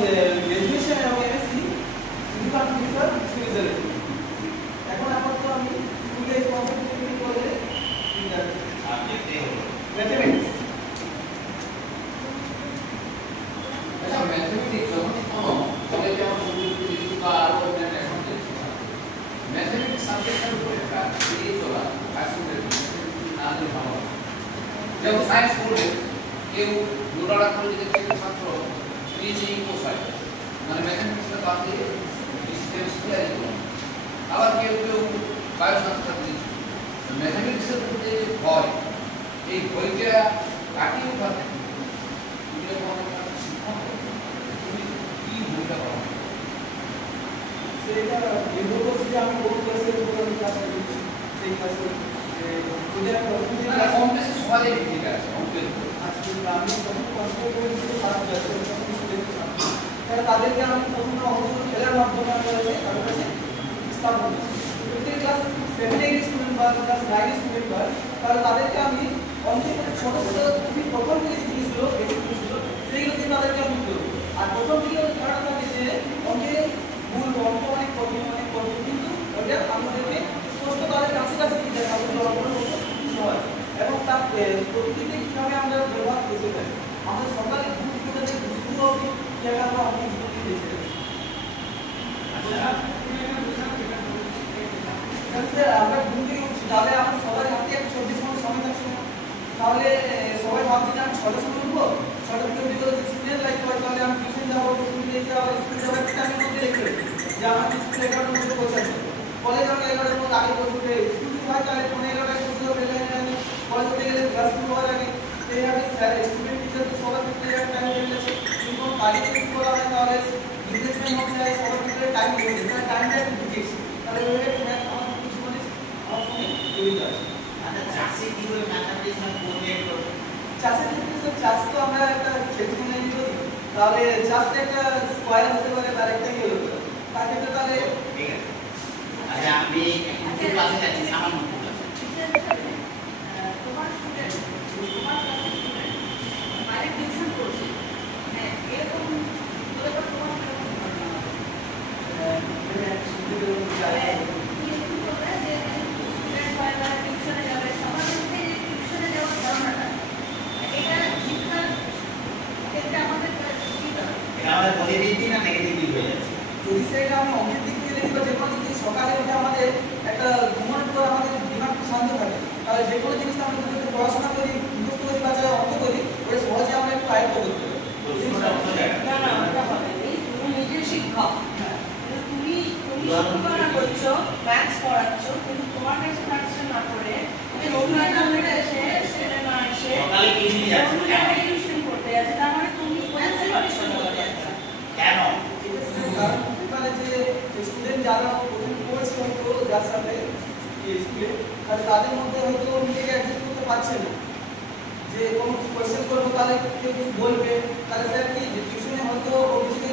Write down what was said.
Graduation এবং MSc department sir Switzerland. এখন আপাতত আমি স্কুলে কম্পিউটার কলেজে সাবজেক্টে হলো ম্যাথমেটিক্স। আচ্ছা ম্যাথমেটিক্স যখন কলেজে আমরা শুরু বা আরো এখন ম্যাথমেটিক্স সাবজেক্টের উপরে একটা দিয়ে চলা আসলে না দিলে ভালো। যেমন সায়েন্স পড়লে কেউ লোডারা কলেজে থেকে ছাত্র পিএইচডি কোর্স হয় মানে ম্যাথমেটিক্সটা বাদ দিয়ে ডিসটেন্স ক্লিয়ার করবে। আবার কেউ কেউ বায়োসায়েন্সটা দিচ্ছে। ম্যাথমেটিক্সের প্রতি যে ভয় এই ভয়টা কাটিয়ে উঠাতে কি ভূমিকা পালন করে? সেটা নির্ভর করছে যে আমি কোন ক্লাসের কোন ক্লাসে দিচ্ছি সেই ক্লাসে ওদের না কম বেশি সবারই ভূমিকা আছে অঙ্কের উপর। আজকে আমি যখন কনসেপ্ট করে দিতে পারবো তাহলে তাদেরকে আমি প্রথমে অঙ্ক খেলার মাধ্যমে আমি তাদের কাছে স্থাপন করছি। যদি ক্লাস 7-8 স্টুডেন্ট বা ক্লাস 9 স্টুডেন্ট হয় তাহলে তাদেরকে আমি অঙ্কের ছোট ছোট খুবই প্রথম যে জিনিসগুলো বেসিক জিনিসগুলো সেইগুলো দিয়ে তাদেরকে আমি করবো। আর প্রথম দিকে ধারণা থাকে যে অঙ্কে ভুল অঙ্ক অনেক কঠিন কিন্তু ওইটা আমাদেরকে স্পষ্ট তাদের কাছাকাছি দিয়ে দেখাবো যে অঙ্কগুলো কিছু হয় এবং তার প্রকৃতিতে কীভাবে আমরা ব্যবহার করতে পারি। আমাদের সকালে ঘুম থেকে যে বুঝগুলো কীভাবে আমরা অঙ্কের জীবনে দেখতে পারি। আমরা ঘুম থেকে উঠছি তাহলে আমার সবার হাতে একটা 24 ঘন্টা সময় থাকছে না, তাহলে সবাই ভাবছে যে আমি 6টার সময় উঠবো, 6টা থেকে উঠে যদি স্কুলের লাইফ হয় তাহলে আমি টিউশন যাবো, টিউশন দিয়ে এসে আবার স্কুল যাবো একটা টাইমের মধ্যে রেখে যে আমার স্কুলে 11টার মধ্যে পৌঁছাচ্ছে, কলেজ আমার 11টার মধ্যে আগে পৌঁছতে, স্কুল যদি হয় তাহলে 11:30টায় পৌঁছতে হবে, কলেজ হতে গেলে ক্লাস শুরু হওয়ার আগে এইভাবে স্যার স্টুডেন্ট টিচার তো সবার ক্ষেত্রে একটা টাইম লেগে গেছে। যদি কোনো কাজে যদি করা হয় তাহলে বিজনেসম্যান হোক যায় সবার ক্ষেত্রে টাইম লেগে গেছে, তাহলে টাইমটা একটু বুঝেছি তাহলে ওইভাবে আমার জীবনে আমার সঙ্গে জড়িত আছে। আচ্ছা চাষে কি করে ম্যাথমেটিক্স কোঅর্ডিনেট করবে? চাষের ক্ষেত্রে চাষ তো আমরা একটা ক্ষেত্র নিয়ে করি, তাহলে চাষটা একটা স্কোয়ার হতে পারে তার একটা কি হতে পারে তার ক্ষেত্রে তাহলে ঠিক আছে। আচ্ছা আমি এখন ক্লাসে যাচ্ছি সামান্য ক্লাসে। তোমার স্টুডেন্ট তোমার স্টুডেন্ট বাইরে টিউশন করছে হ্যাঁ এরকম বলে তো তোমার স্টুডেন্ট বাইরে টিউশনে যাবে সবার মধ্যে টিউশনে যাওয়ার ধারণাটা এটা শিক্ষার ক্ষেত্রে আমাদের এটা আমাদের পজিটিভ দিক না নেগেটিভ দিক হয়ে যাচ্ছে? যদি সেটা আমি অঙ্কের দিক থেকে দেখি বা যে কোনো দিক থেকে সকালে উঠে আমাদের একটা ঘুমানোর পর আমাদের দিমাগ শান্ত থাকে, তাহলে যে কোনো জিনিস আমরা যদি পড়াশোনা করি মুখস্থ করি বা যা অঙ্ক করি ওটা সহজে আমরা একটু আয়ত্ত করতে পারি। না না ওটা হবে এই তুমি নিজে শিক্ষক তুমি শিক্ষকতা করছো ম্যাথস পড়াচ্ছো কিন্তু তোমার কাছে ম্যাথসটা না করে তুমি রবিবার নামটা এসে সেটা না এসে সকালে কি নিয়ে যাচ্ছ? টিউশন করতে যাচ্ছে তার মানে তুমি টিউশন করতে যাচ্ছ কেন? কারণ মানে যে স্টুডেন্ট যারা প্রথম পড়ছে হয়তো যার সাথে স্কুলে তাহলে তাদের মধ্যে হয়তো নিজেকে অ্যাডজাস্ট করতে পারছে না, যে কোনো কোয়েশ্চেন করবো তাহলে কেউ কিছু বলবে, তাহলে স্যার কি টিউশনে হয়তো ও নিজেকে